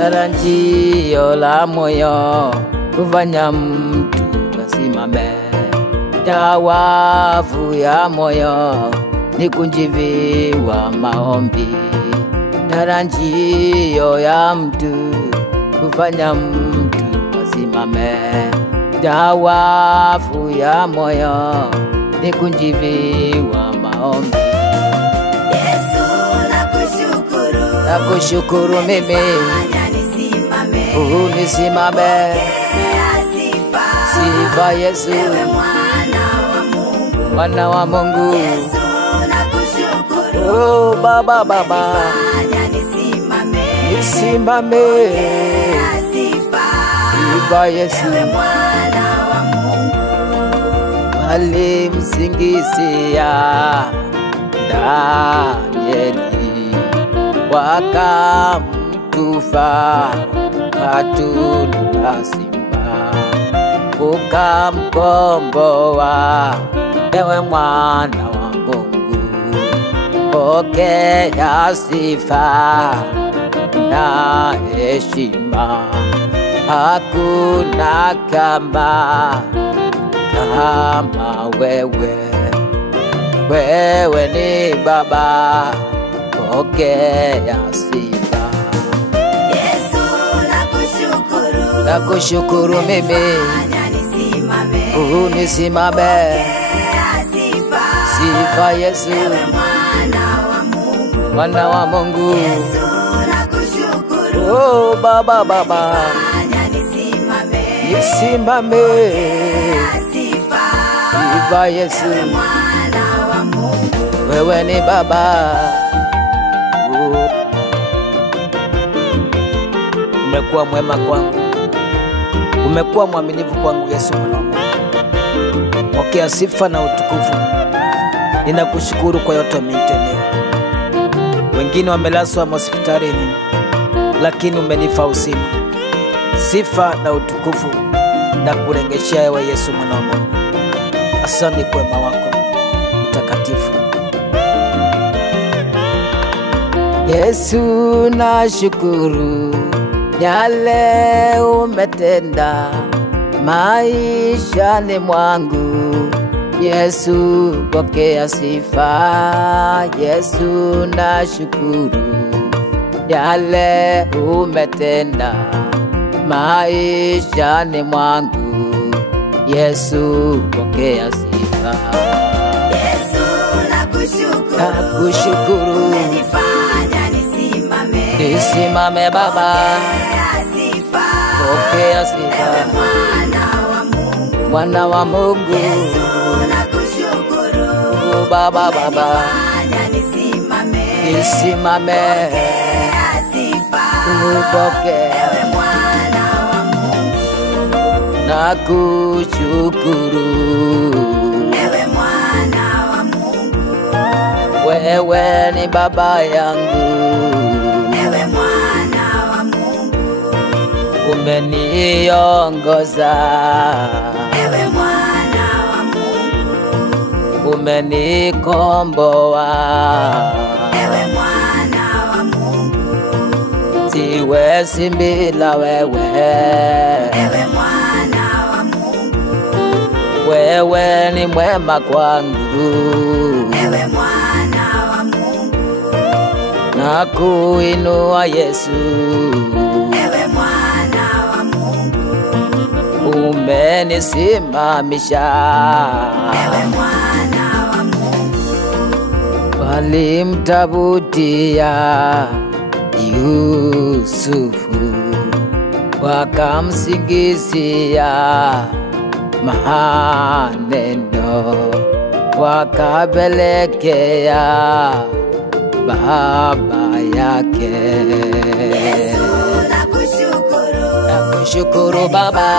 Tarajio la moyo kufanya mtu asimame. Jawabu ya moyo ni kunjiviwa maombi. Tarajio ya mtu kufanya mtu asimame. Jawabu ya moyo ni kunjiviwa maombi. Yesu nakushukuru, nakushukuru mimi nisimame. Sifa Yesu, ewe mwana wa Mungu, mwana wa Mungu. Yesu nakushukuru, Oh Baba, Baba, nisimame. Sifa Yesu, ewe mwana wa Mungu, walimsingizia Danieli wakamtupa katundu la simba, ukamkomboa ewe mwana wa Mungu. Pokea sifa na heshima, hakuna kama wewe. Wewe ni Baba, pokea sifa. Yesu nakushukuru, nakushukuru mimi nisimame. Sifa Yesu, ewe mwana wa Mungu, mwana wa Mungu. Yesu nakushukuru, Oh Baba, Baba, nisimame. Sifa Yesu, mwana wa Mungu, wewe ni Baba. Umekuwa mwema kwangu, umekuwa mwaminifu kwangu Yesu mwana wa Mungu. Pokea sifa na utukufu. Ninakushukuru kwa yote umenitendea. Wengine wamelazwa hospitalini, lakini umenipa uzima. Sifa na utukufu na kurengeshea ewe Yesu mwana wa Mungu. Asante kwa wema wako mtakatifu. Yesu nashukuru yale umetenda maishani mwangu. Yesu pokea sifa. Yesu nashukuru yale umetenda maishani mwangu. Yesu pokea sifa. Yesu nakushukuru, nakushukuru, umenifanya nisimame. Nisimame Baba, pokea sifa. Ewe mwana wa Mungu, mwana wa Mungu. Yesu nakushukuru, Baba, Baba, umenifanya nisimame. Nisimame, Pokea sifa. upokea. Ewe mwana wa Mungu, nakushukuru. ewe mwana wa Mungu, Wewe ni Baba yangu, ewe mwana wa Mungu, umeniongoza, ewe mwana wa Mungu, umenikomboa, ewe mwana wa Mungu, siwezi bila wewe. ewe mwana wa Mungu, Wewe ni mwema kwangu, ewe mwana wa Mungu, nakuinua Yesu, ewe mwana wa Mungu, umenisimamisha, ewe mwana wa Mungu, walimtabutia Yusufu wakamsingizia maneno, wakapelekea baba yake. Yesu nakushukuru, Nakushukuru Baba,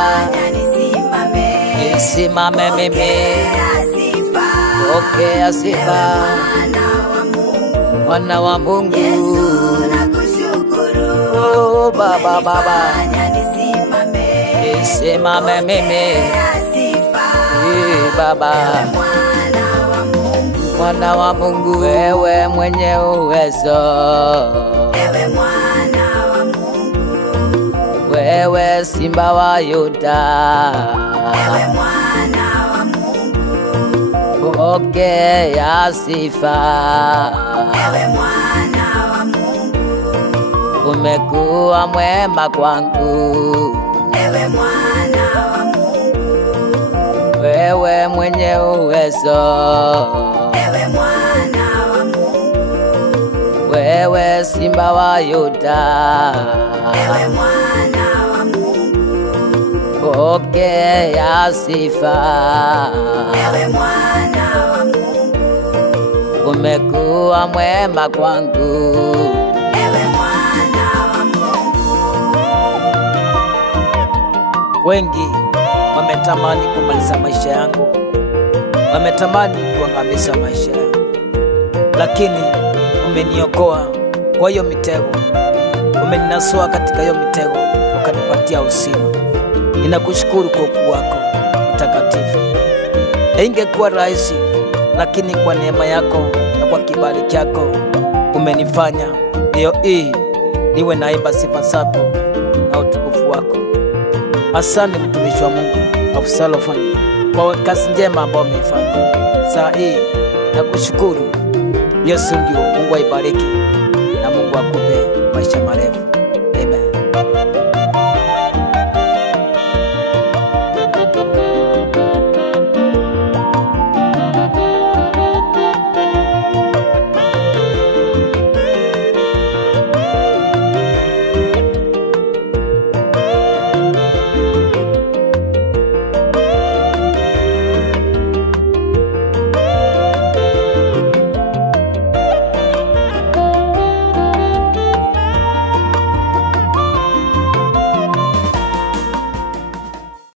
nisimame. nisimame mimi. Pokea sifa. Pokea sifa, Mwana wa Mungu, mwana wa Mungu. Yesu nakushukuru, Oh Baba, Baba, nisimame. nisimame mimi. Pokea sifa. Baba, Mwana wa Mungu, mwana wa Mungu, wewe mwenye uwezo, ewe mwana wa Mungu, wewe simba wa Yuda, ewe mwana wa Mungu, pokea sifa. ewe mwana wa Mungu, Umekuwa mwema kwangu, ewe mwana wa Mungu, wewe mwenye uwezo, ewe mwana wa Mungu, wewe simba wa Yuda, ewe mwana wa Mungu, pokea sifa. ewe mwana wa Mungu, Umekuwa mwema kwangu, ewe mwana wa Mungu. wengi wametamani kumaliza maisha yangu, wametamani kuangamiza maisha yangu, lakini umeniokoa kwa hiyo mitego, umeninasua katika hiyo mitego, ukanipatia uzima. Ninakushukuru kwa ukuu wako mtakatifu. Haingekuwa rahisi, lakini kwa neema yako na kwa kibali chako umenifanya leo hii niwe naimba sifa zako na utukufu wako. Asante mtumishi wa Mungu Absalofan kwa kazi njema ambayo umeifanya. Saa hii nakushukuru. Yesu ndio Mungu aibariki na Mungu akupe maisha marefu.